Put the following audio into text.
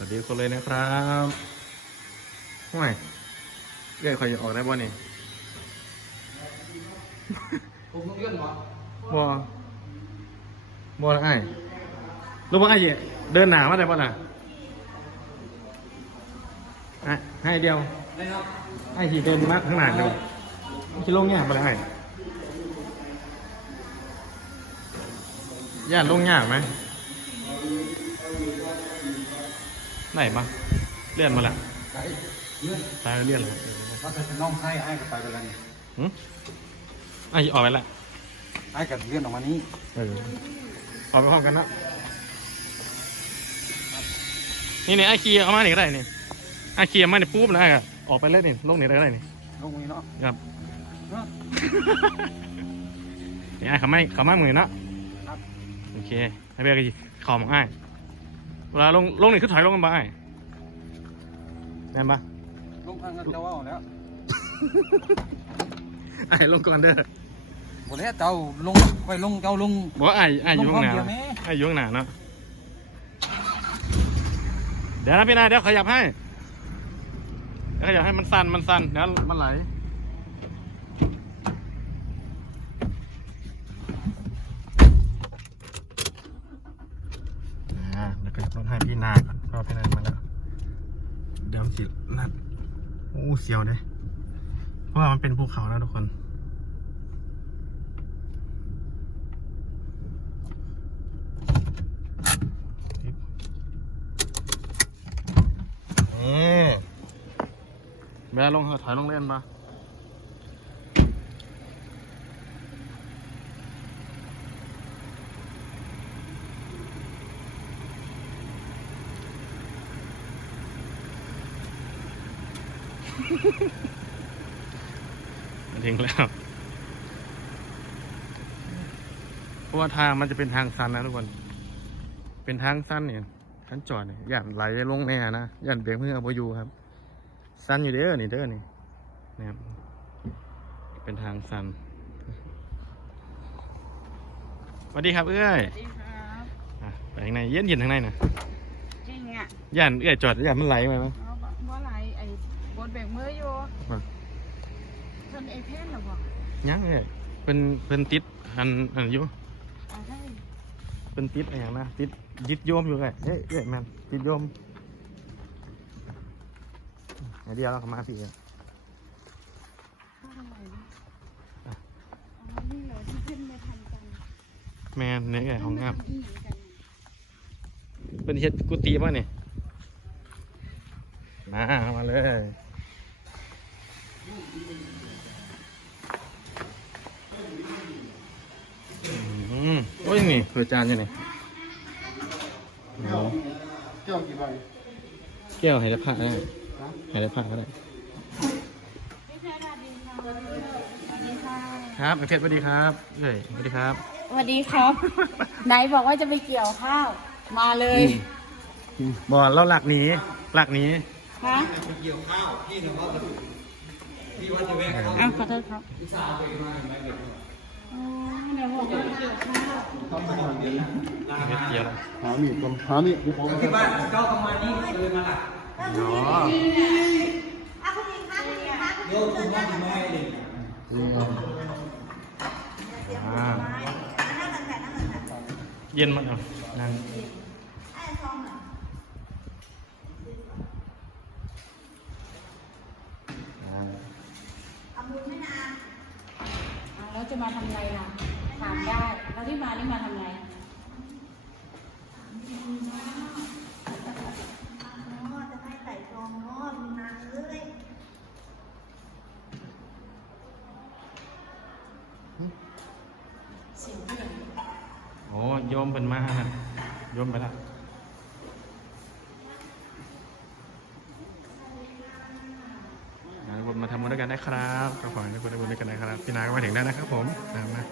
สวัสดีคนเลยนะครับห่วยเรื่อยคอยจะออกได้บ่นี่ผมต้องเลื่อนหรอบ่บ่ละไอ้รู้ว่าไอ้เดินหนามาได้บ่ล่ะอะให้เดียวได้ครับไอ้ขี่เดินมาข้างหน้าเดียวขี่ลงยากบ่ได้ไอ้ย่านลงยากไหม ไหนมาเลื่อนมาละไก่เลื่อนตายเลื่อนเลยถ้าเป็นน้องไส้ไอ้ก็ไปไปแล้วนี่หึไอ้ออกไปละไอ้กับเลื่อนออกมานี้เออออกไปพร้อมกันนะนี่นี่ไอ้ขี่เอามาหนิก็ได้นี่ไอ้ขี่เอามาหนิปุ๊บแล้วไอ้ก็ออกไปเลยนี่ลงนี่ได้ก็ได้นี่ลงนี้เนาะครับเนาะนี่ไอ้เขาไม่เขามามือเนาะครับโอเคให้เบียร์กี่ขอมของไอ้เวลาลงลงนี่คือถอยลงกันบ้างไอ้ แม่นปะลงทางนั้นจะว่าแล้วไอ้ลงก่อนเด้อหมดแล้วเจ้าลงไปลงเจ้าลง บอกว่าไอ้ไอ้อยู่ข้างหน้าลงพร้อมเดียวไหมไอ้อยู่ข้างหน้าเนาะเดี๋ยวนะพี่นายเดี๋ยวขยับให้เดี๋ยวขยับให้มันสั่นมันสั่นเดี๋ยวมันไหลอ่าเดี๋ยวก็จะต้องให้พี่นาก่อนเพราะพี่นามาแล้ว เดี๋ยวมันสินัดโอ้เสียวเลยเพราะว่ามันเป็นภูเขานะทุกคนนี่แม่ลงเถอะถอยลงเล่นมา ทิ้งแล้ว เพราะว่าทางมันจะเป็นทางสั้นนะทุกคน เป็นทางสั้นเนี่ยทันจอดเนี่ยย่านไหลลงแน่นะย่านเบรกมือเอาไปอยู่ครับ สั้นอยู่เด้อนี่เด้อนี่นะครับ เป็นทางสั้นสวัสดีครับเอ้ยสวัสดีครับอะไปข้างในเย็นเย็นข้างในนะจริงอะย่านเอ้ยจอดย่านมันไหลไปมั้ย เอาบ่บ่ไหลไอ้ บนเบรกมืออยู่มา เพิ่นไอ้แพนหรอบ่ยังเอ้ยเป็นเป็นติดอันอันอยู่เอาให้เป็นติดอะไรอย่างนะติดยึดโยมอยู่ไงเอ้ยเอ้ยแมนติดโยมไอเดียวเราก็มาพี่อะเข้าทำไมนะอ๋อนี่เหรอที่ขึ้นมาทำกันแมนเนี่ยไงของงามเพิ่นมาทำอีหยังกันเป็นเฮ็ดกุฏิป่ะเนี่ยมามาเลย อืมโอ้ยนี่เปิดจานยังไงเจ้าเจ้ากี่ใบแก้วให้ได้ผ้าได้ให้ได้ผ้าก็ได้พี่แพทย์สวัสดีค่ะสวัสดีค่ะครับไอเพชรสวัสดีครับเอ้ยสวัสดีครับสวัสดีครับ ไหนบอกว่าจะไปเกี่ยวข้าว มาเลยบอลเราหลักหนีหลักหนีฮะเกี่ยวข้าวพี่น้องพี่ว่าจะแวะ อ้าวขอโทษครับพิซซ่าไปมาเห็นไหมเด็กอ๋อเดี๋ยวบอกว่าไปเกี่ยวข้าวเพชรเกียวแล้วหามีดกันหามีที่บ้านเจ้าประมาณนี้เดินมาละอ๋อโยมคุณว่าคุณไม่ให้เลยอ่าเย็นมันเอานั่งอ่า อะแล้ว จะมาทำไรล่ะ ถามได้แล้วที่มานี่มาทำไรเสียงเพื่อนโอ้โยมเป็นมานะโยมไปละอ่าทุกค นะครับก็ขอให้ทุกคนได้บุญด้วยกันนะครับ พี่นาก็มาถึงแล้วนะครับผมมา